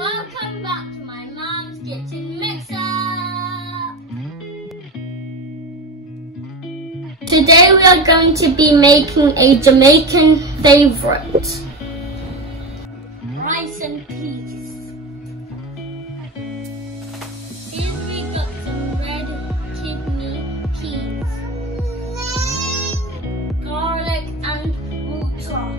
Welcome back to my mom's kitchen mix-up. Today we are going to be making a Jamaican favorite, rice and peas. Here we got some red kidney peas, garlic and water.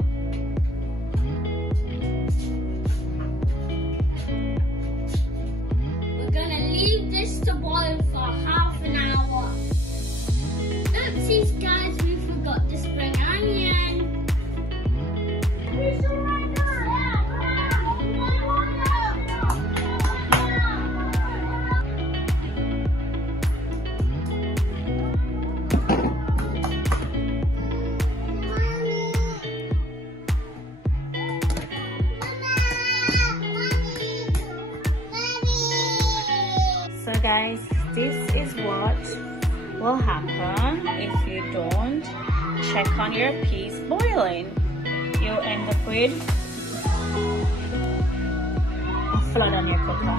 We're gonna leave this to boil for half an hour. Oopsies guys, we forgot to spring onion. So guys, this is what will happen if you don't check on your peas boiling. You'll end up with a flood on your cooker.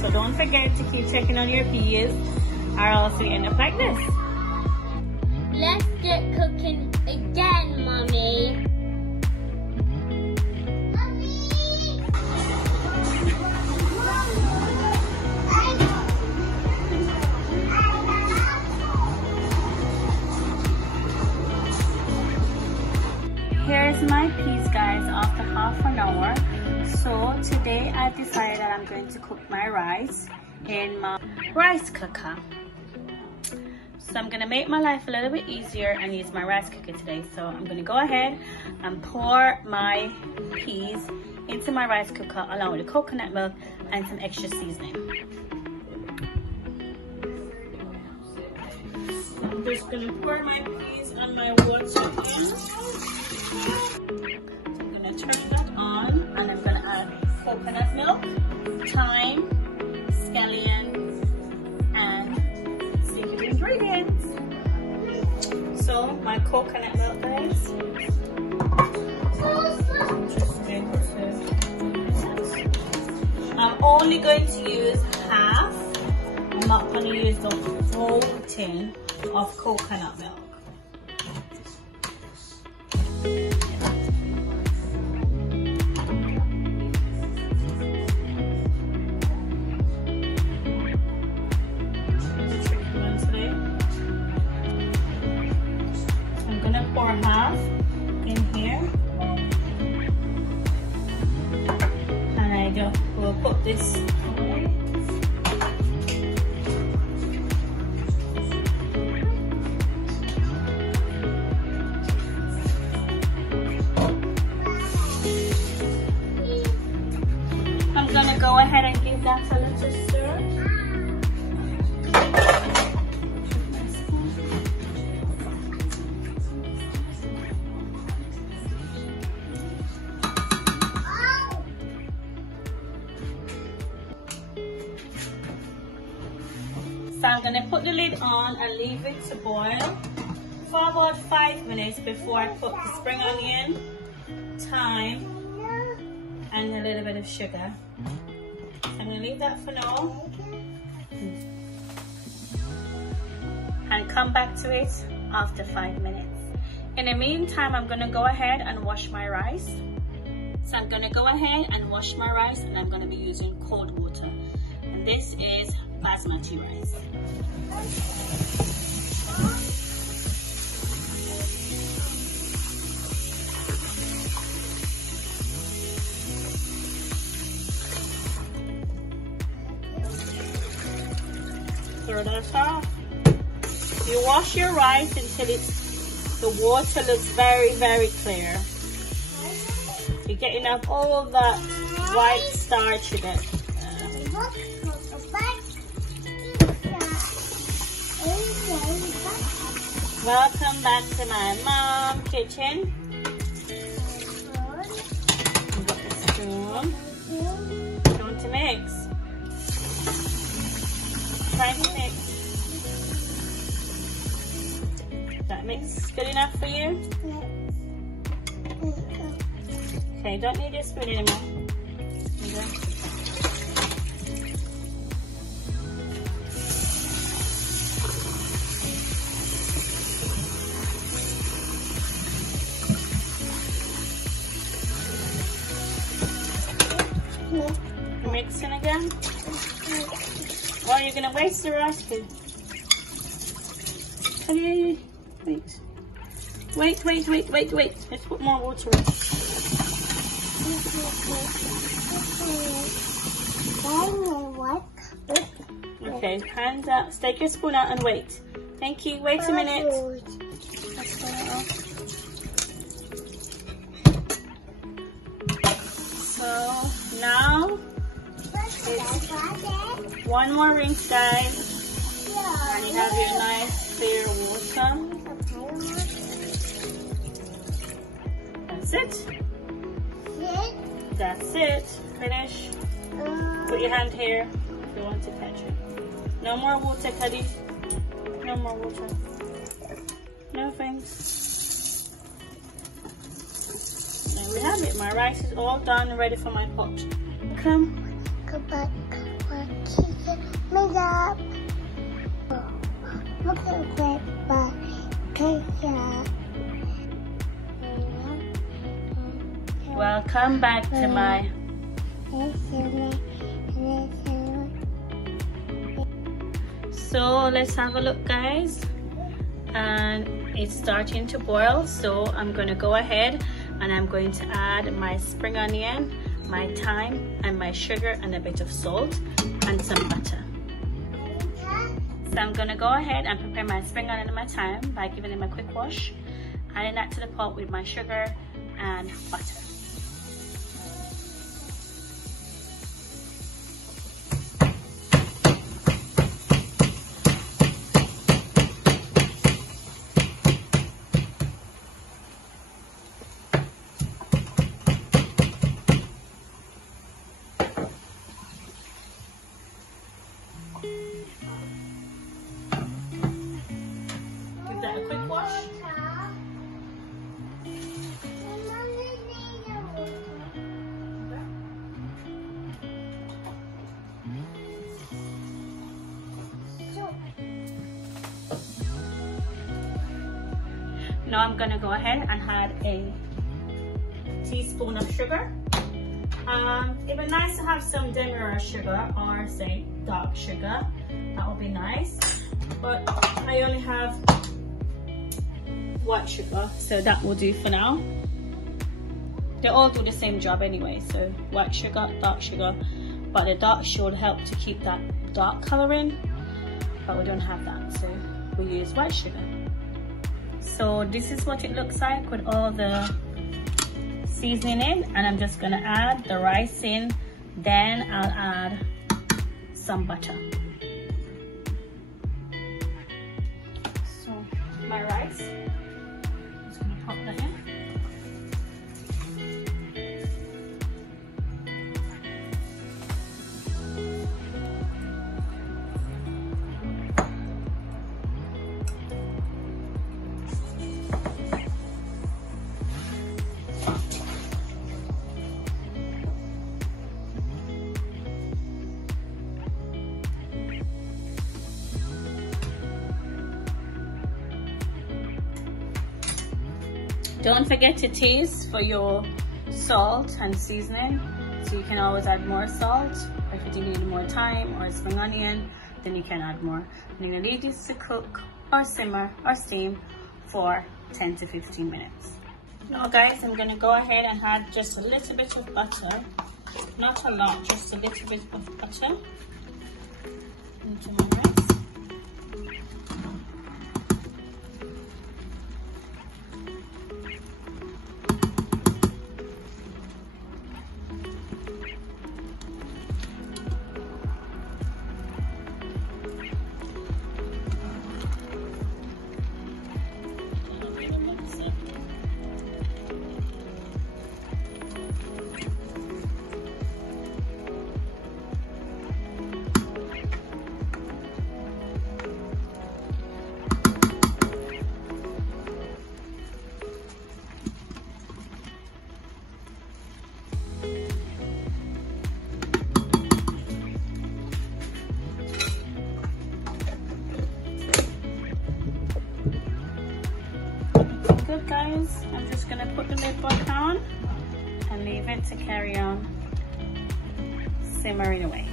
So don't forget to keep checking on your peas or else you end up like this. Let's get cooking again, Mommy. Here's my peas guys after half an hour. So today I've decided that I'm going to cook my rice in my rice cooker. So I'm gonna make my life a little bit easier and use my rice cooker today. So I'm gonna go ahead and pour my peas into my rice cooker along with the coconut milk and some extra seasoning. So I'm just gonna pour my peas on my water pan. So I'm gonna turn that on and I'm gonna add coconut milk, thyme, scallion, and secret ingredients. So my coconut milk guys. I'm only going to use half. I'm not going to use the whole tin of coconut milk. Pour half in here, and I will put this away. I'm gonna go ahead and give that a little stir. So I'm going to put the lid on and leave it to boil for about 5 minutes before I put the spring onion, thyme, and a little bit of sugar. So I'm going to leave that for now and come back to it after 5 minutes. In the meantime, I'm going to go ahead and wash my rice. So I'm going to go ahead and wash my rice, and I'm going to be using cold water. And this is basmati rice. Throw that off. You wash your rice until the water looks very, very clear. You're getting off all of that white starch in it. Welcome back to my mom's kitchen. I've got the spoon. Going to mix. Try to mix. That mix good enough for you? Okay, don't need your spoon anymore. Okay. Mixing again. Or are you gonna waste the rice? Wait. Wait. Let's put more water in. Okay, hands up. Take your spoon out and wait. Thank you. Wait a minute. So now it's one more rinse, guys. And you have your nice clear water. That's it. That's it. Finish. Put your hand here if you want to catch it. No more water, Cuddy. No more water. No thanks. There we have it. My rice is all done and ready for my pot. Come. Welcome back to my So let's have a look, guys, and it's starting to boil, so I'm going to go ahead and I'm going to add my spring onion, my thyme, and my sugar, and a bit of salt and some butter. So I'm going to go ahead and prepare my spring onion and my thyme by giving them a quick wash, adding that to the pot with my sugar and butter. Give that a quick wash. Now I'm gonna go ahead and add a teaspoon of sugar. It would be nice to have some demerara sugar or say dark sugar. That would be nice. But I only have white sugar, so that will do for now. They all do the same job anyway, so white sugar, dark sugar. But the dark sugar will help to keep that dark color in, but we don't have that, so we use white sugar. So this is what it looks like with all the seasoning in, and I'm just gonna add the rice in, then I'll add some butter. So my rice, I'm just gonna pop that in. Don't forget to taste for your salt and seasoning, so you can always add more salt. If you need more thyme or spring onion, then you can add more. And you're gonna leave this to cook or simmer or steam for 10 to 15 minutes. Now guys, I'm gonna go ahead and add just a little bit of butter, not a lot, just a little bit of butter into my rice. Good guys, I'm just gonna put the lid back on and leave it to carry on simmering away.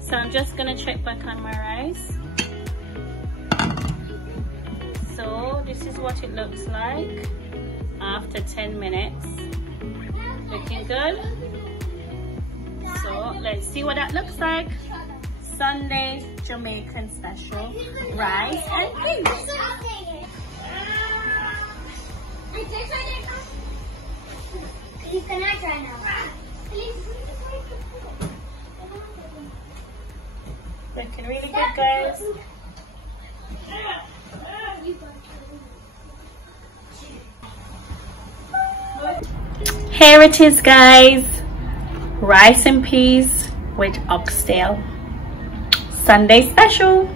So I'm just gonna check back on my rice. So this is what it looks like after 10 minutes. Looking good. So let's see what that looks like. Sunday Jamaican special rice and peas. Can I try now? Looking really good, guys. Here it is, guys. Rice and peas with oxtail. Sunday special.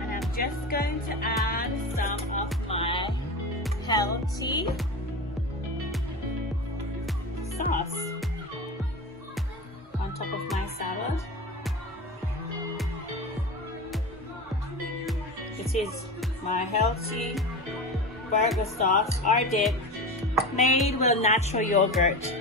And I'm just going to add some of my healthy sauce on top of my salad. This is my healthy burger sauce or dip made with natural yogurt.